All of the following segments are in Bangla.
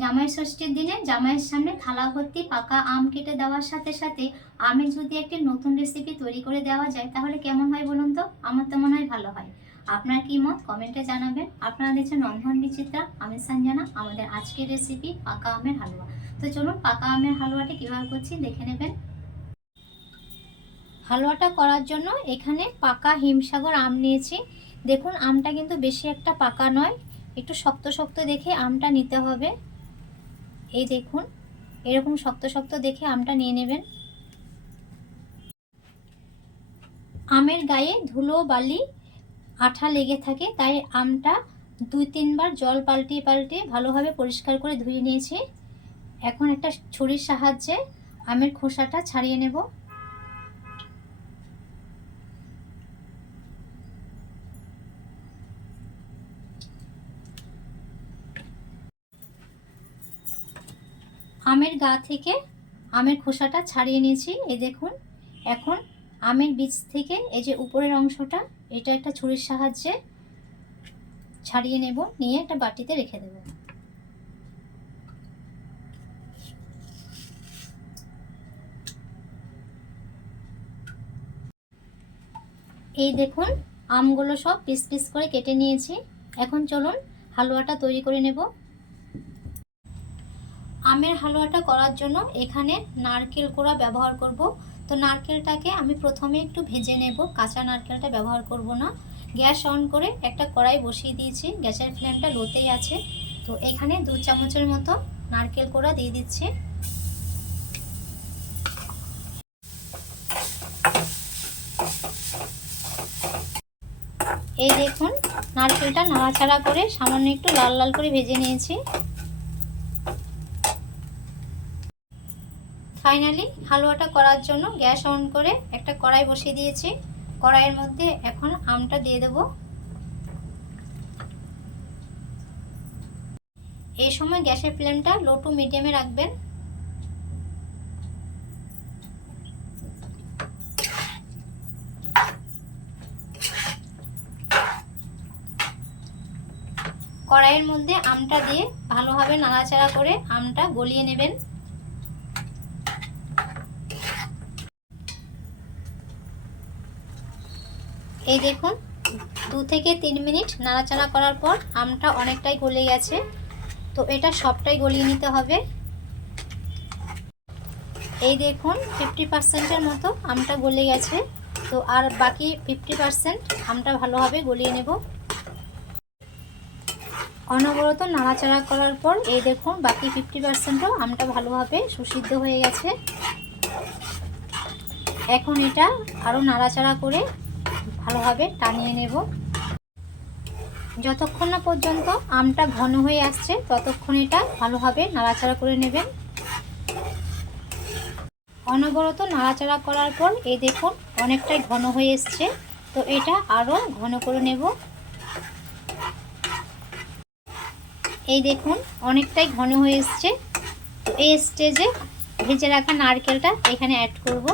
জামাই ষষ্ঠীর দিনে জামাইয়ের সামনে থালা ভর্তি পাকা আম কেটে দেওয়ার সাথে সাথে আমের যদি একটি নতুন রেসিপি তৈরি করে দেওয়া যায় তাহলে কেমন হয় বলুন তো? আমার তো মনে হয় ভালো হয়। আপনার কি মত কমেন্টে জানাবেন। আপনারা দেখছেন রন্ধন বিচিত্রা, আমি সঞ্জনা। আমাদের আজকের রেসিপি পাকা আমের হালুয়া। তো চলুন পাকা আমের হালুয়াটি কীভাবে করছি দেখে নেবেন। হালুয়াটা করার জন্য এখানে পাকা হিমসাগর আম নিয়েছি। দেখুন আমটা কিন্তু বেশি একটা পাকা নয়, একটু শক্ত শক্ত দেখে আমটা নিতে হবে। এই দেখুন এরকম শক্ত শক্ত দেখে আমটা নিয়ে নেবেন। আমের গায়ে ধুলো বালি আঠা লেগে থাকে, তাই আমটা 2-3 বার জল পাল্টিয়ে পাল্টিয়ে ভালোভাবে পরিষ্কার করে ধুয়ে নিয়েছি। এখন একটা ছুরির সাহায্যে আমের খোসাটা ছাড়িয়ে নেব। আমের গা থেকে আমের খোসাটা ছাড়িয়ে নিয়েছি। এই দেখুন এখন আমের বীজ থেকে এই যে উপরের অংশটা, এটা একটা ছুরির সাহায্যে ছাড়িয়ে নেব, নিয়ে একটা বাটিতে রেখে দেব। এই দেখুন আমগুলো সব পিস পিস করে কেটে নিয়েছি। এখন চলুন হালুয়াটা তৈরি করে নেব। আমের হালুয়াটা করার জন্য এখানে নারকেল কোড়া ব্যবহার করব। তো নারকেলটাকে আমি প্রথমে একটু ভেজে নেব, কাঁচা নারকেলটা ব্যবহার করব না। গ্যাস অন করে একটা কড়াই বসিয়ে দিয়েছি, গ্যাসের ফ্লেমটা লোতেই আছে। তো এখানে 2 চামচের মতো নারকেল কোড়া দিয়ে দিচ্ছি। এই দেখুন নারকেলটা নাড়াচাড়া করে সামান্য একটু লাল লাল করে ভেজে নিয়েছি। ফাইনালি হালুয়াটা করার জন্য গ্যাস অন করে একটা কড়াই বসিয়ে দিয়েছি। কড়াইয়ের মধ্যে এখন আমটা দিয়ে দেব। এই সময় গ্যাসের ফ্লেমটা লো টু মিডিয়ামে রাখবেন। কড়াইয়ের মধ্যে আমটা দিয়ে ভালোভাবে নাড়াচাড়া করে আমটা গলিয়ে নেবেন। এই দেখুন 2 থেকে 3 মিনিট নাড়াচাড়া করার পর আমটা অনেকটাই গলে গেছে। তো এটা সবটাই গলিয়ে নিতে হবে। এই দেখুন 50%-এর মতো আমটা গলে গেছে। তো আর বাকি 50% আমটা ভালোভাবে গলিয়ে নেব। অনবরত নাড়াচাড়া করার পর এই দেখুন বাকি 50%ও আমটা ভালোভাবে সুসিদ্ধ হয়ে গেছে। এখন এটা আরও নাড়াচাড়া করে ভালোভাবে টানিয়ে নেব। যতক্ষণ না পর্যন্ত আমটা ঘন হয়ে আসছে ততক্ষণ এটা ভালোভাবে নাড়াচাড়া করে নেবেন। অনবরত নাড়াচাড়া করার পর এই দেখুন অনেকটাই ঘন হয়ে এসছে। তো এটা আরও ঘন করে নেব। এই দেখুন অনেকটাই ঘন হয়ে এসছে। তো এই স্টেজে ভেজে রাখা নারকেলটা এখানে অ্যাড করব।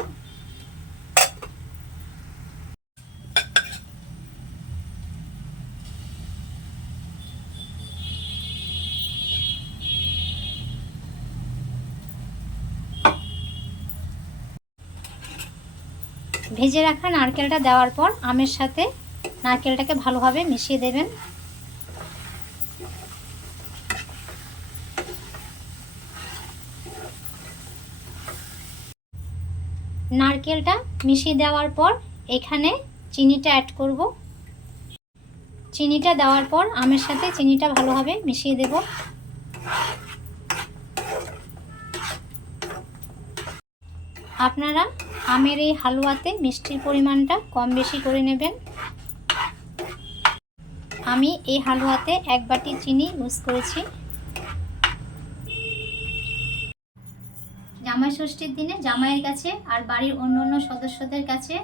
ভেজে রাখা নারকেলটা দেওয়ার পর আমের সাথে নারকেলটাকে ভালোভাবে মিশিয়ে দেবেন। নারকেলটা মিশিয়ে দেওয়ার পর এখানে চিনিটা অ্যাড করব। চিনিটা দেওয়ার পর আমের সাথে চিনিটা ভালোভাবে মিশিয়ে দেব। আপনারা আমের এই হালুয়াতে মিষ্টির পরিমাণটা কম বেশি করে নেবেন। আমি এই হালুয়াতে 1 বাটি চিনি ইউজ করেছি। জামাই ষষ্ঠীর দিনে জামাইয়ের কাছে আর বাড়ির অন্য সদস্যদের কাছে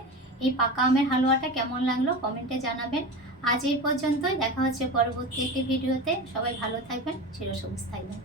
এই পাকা আমের হালুয়াটা কেমন লাগলো কমেন্টে জানাবেন। আজ এই পর্যন্তই, দেখা হচ্ছে পরবর্তী একটি ভিডিওতে। সবাই ভালো থাকবেন, চিরসবুজ থাকবেন।